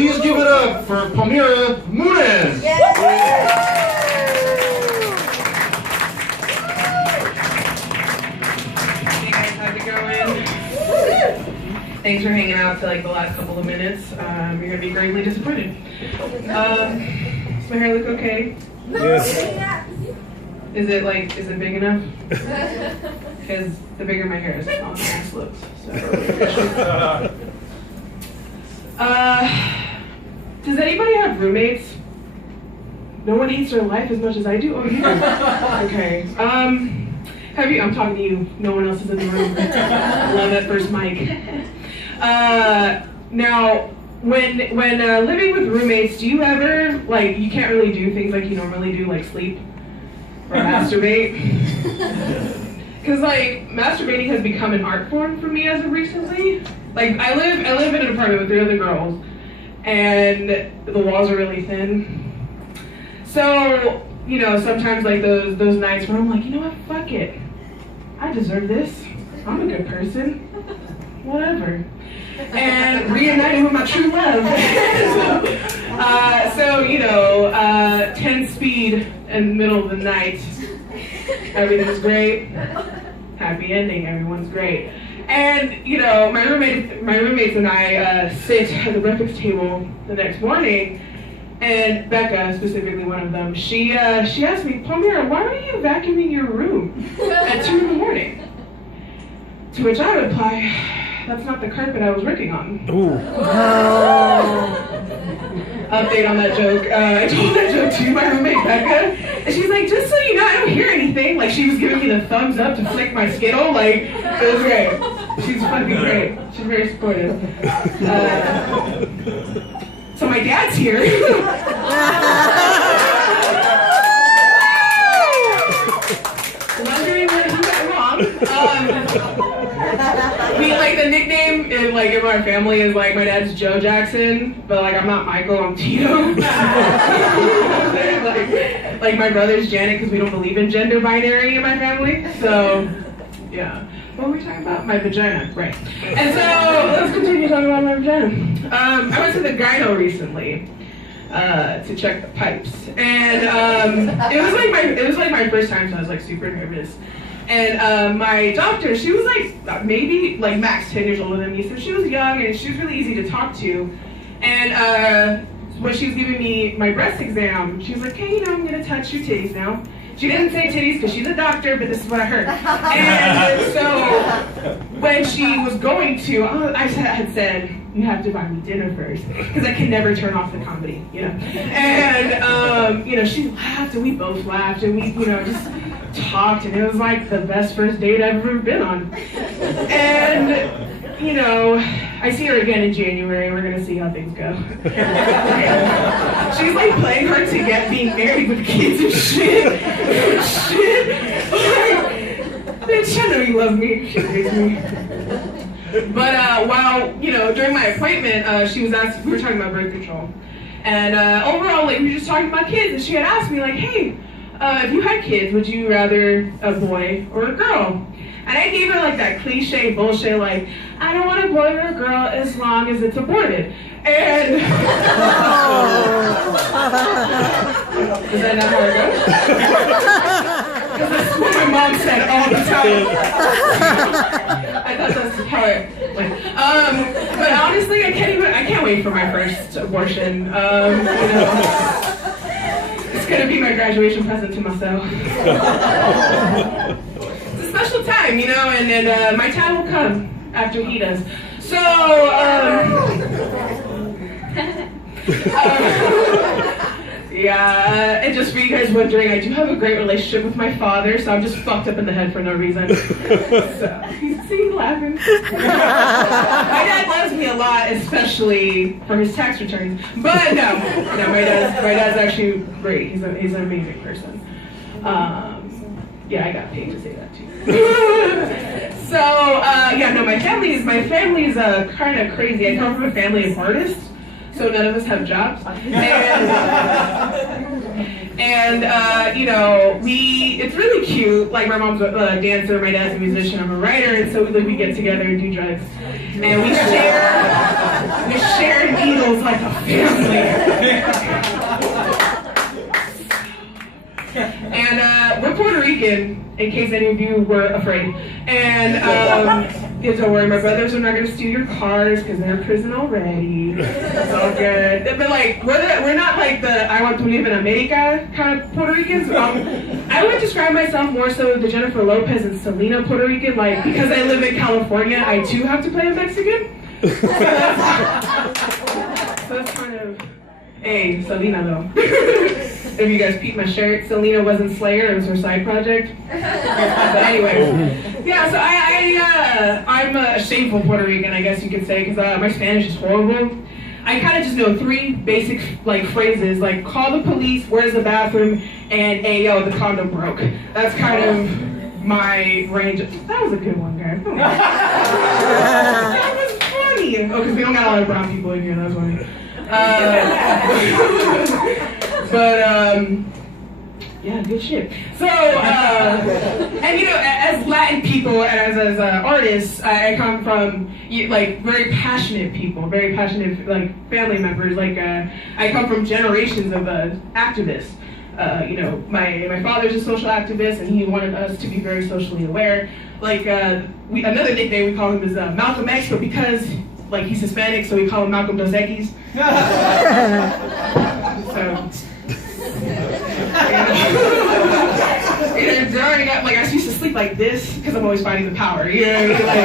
Please give it up for Palmira Muniz. Hey guys, how's it going? Thanks for hanging out to like the last couple of minutes. You're gonna be greatly disappointed. Does my hair look okay? Yes. Is it big enough? Because the bigger my hair is, the smaller my ass looks. So. Does anybody have roommates? No one hates their life as much as I do? Oh, yeah. Okay. Have you? I'm talking to you. No one else is in the room. Love at first mic. Now, when living with roommates, do you ever, like, you can't really do things like you normally do, like sleep or masturbate? Because, like, masturbating has become an art form for me as of recently. Like, I live in an apartment with 3 other girls, and the walls are really thin. So, you know, sometimes, like, those nights where I'm like, you know what, fuck it. I deserve this. I'm a good person. Whatever. And reuniting with my true love. So, you know, 10 speed in the middle of the night. Everything's great. Happy ending, everyone's great. And, you know, my roommates and I sit at the breakfast table the next morning, and Becca, specifically one of them, she asked me, Palmira, why are you vacuuming your room at 2 in the morning? To which I reply, that's not the carpet I was working on. Ooh. Update on that joke. I told that joke to my roommate, Becca, and she's like, just so you know, I don't hear anything. Like, she was giving me the thumbs up to flick my Skittle. Like, it was great. She's fucking great. She's very supportive. So my dad's here. Wondering where he went wrong. Like the nickname in my family is like my dad's Joe Jackson, but like I'm not Michael, I'm Tito. like my brother's Janet because we don't believe in gender binary in my family. So yeah. What were we talking about? My vagina, right. And so let's continue talking about my vagina. I went to the gyno recently to check the pipes, and it was like my first time, so I was like super nervous. And my doctor, she was like maybe like max 10 years older than me, so she was young and she was really easy to talk to. And when she was giving me my breast exam, she was like, hey, you know, I'm gonna touch your titties now. She didn't say titties because she's a doctor, but this is what I heard. And so when she was going to, I had said, you have to buy me dinner first, because I can never turn off the comedy, you know. And, you know, she laughed, and we both laughed, and we, you know, just talked, and it was like the best first date I've ever been on. And, you know, I see her again in January, and we're gonna see how things go. She's like playing hard to get, being married with kids and shit. Bitch, I know you love me. She hates me. But while, you know, during my appointment, she was asked, we were talking about birth control. And overall, like, we were just talking about kids, and she had asked me, like, hey, if you had kids, would you rather a boy or a girl? And I gave her like that cliche bullshit, like, I don't want a boy or a girl as long as it's aborted. And is that not how it goes? Because that's what my mom said all the time. I thought that's how it went. But honestly, I can't wait for my first abortion. You know, it's gonna be my graduation present to myself. Special time, you know, and then my time will come after he does. So, yeah, and just for you guys wondering, I do have a great relationship with my father, so I'm just fucked up in the head for no reason. So, he's laughing. My dad loves me a lot, especially for his tax returns. But no, my dad's actually great. He's an amazing person. Yeah, I got paid to say that too. So, yeah, no, my family is kind of crazy. I come from a family of artists, so none of us have jobs. And you know, it's really cute. Like, my mom's a dancer, my dad's a musician, I'm a writer, and so we get together and do drugs. And we share needles was like a family. And we're Puerto Rican, in case any of you were afraid. And yeah, don't worry, my brothers are not going to steal your cars because they're in prison already. It's all good. But like, we're not like the I want to live in America kind of Puerto Ricans. I would describe myself more so the Jennifer Lopez and Selena Puerto Rican. Like, because I live in California, I too have to play a Mexican. So that's kind of, hey, Selena though. If you guys peeped my shirt, Selena wasn't Slayer, it was her side project. But anyway, yeah, so I'm a shameful Puerto Rican, I guess you could say, because my Spanish is horrible. I kind of just know 3 basic like phrases, like call the police, where's the bathroom, and hey yo, the condom broke. That's kind of my range. That was a good one, guys. That was funny. Oh, because we don't got a lot of brown people in here, that was funny. Yeah, good shit. So, and you know, as Latin people and as artists, I come from like very passionate people, very passionate like family members. Like I come from generations of activists. You know, my father's a social activist, and he wanted us to be very socially aware. Like another nickname we call him is Malcolm X, but because like he's Hispanic, so we call him Malcolm Dos Equis. So. And growing up, like I used to sleep like this because I'm always fighting the power. You know what I mean? Like,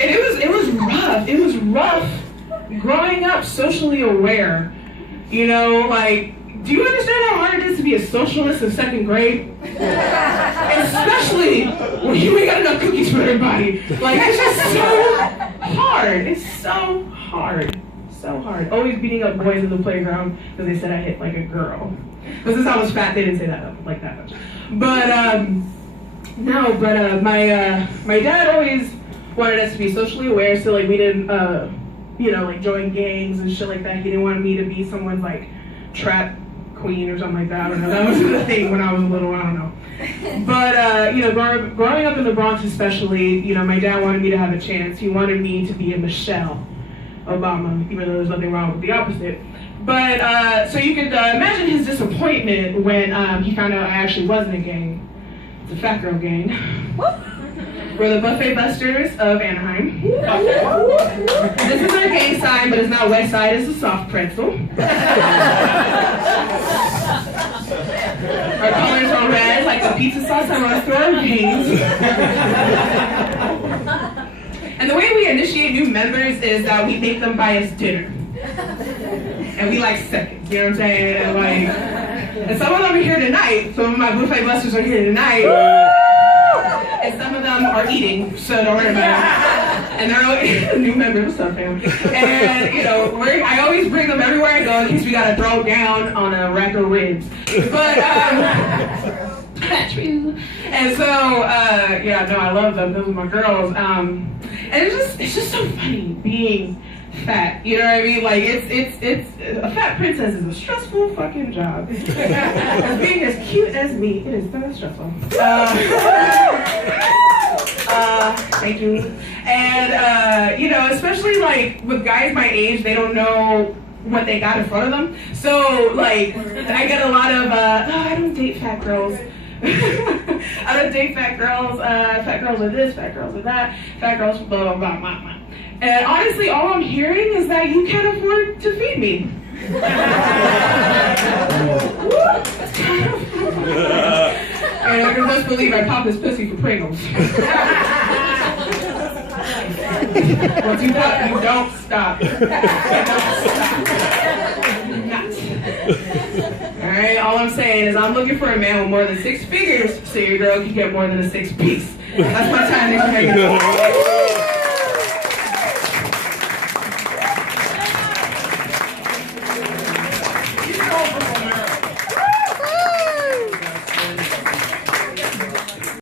and it was rough. It was rough growing up socially aware. You know, like, do you understand how hard it is to be a socialist in 2nd grade? Especially when you ain't got enough cookies for everybody. Like, it's just so hard. It's so hard. So hard. Always beating up boys in the playground because they said I hit like a girl. Because since I was fat, they didn't say that like that much. But no, but my dad always wanted us to be socially aware, so like we didn't you know, like join gangs and shit like that. He didn't want me to be someone's like trap queen or something like that. I don't know. That was the thing when I was little. I don't know. But you know, growing up in the Bronx especially, you know, my dad wanted me to have a chance. He wanted me to be a Michelle Obama, even though there's nothing wrong with the opposite. But, so you could imagine his disappointment when he found out I actually wasn't a gang. It's a fat girl gang. We're the Buffet Busters of Anaheim. This is our gang sign, but it's not West Side, it's a soft pretzel. Our colors are red, like the pizza sauce on our throat veins. And the way we initiate new members is that we make them buy us dinner. And we like seconds, you know what I'm saying? And like, and some of them are here tonight. Some of my Buffet Busters are here tonight. And some of them are eating, so don't worry about it. And they're all new members, what's up, fam? And you know, I always bring them everywhere I go in case we gotta throw down on a rack of ribs. But true. And so yeah, no, I love them. Those are my girls. And it's just so funny being fat, you know what I mean? Like it's a fat princess is a stressful fucking job. As being as cute as me, it is very stressful. Thank you. And you know, especially like with guys my age, they don't know what they got in front of them. So like I get a lot of I don't date fat girls. I don't date fat girls. Fat girls are this, fat girls are that, fat girls blah blah blah blah blah. And honestly, all I'm hearing is that you can't afford to feed me. And I can just believe I popped this pussy for Pringles. Once you pop, you don't stop. You don't stop. Not. Alright, all I'm saying is I'm looking for a man with more than 6 figures so your girl can get more than a 6-piece. That's my time.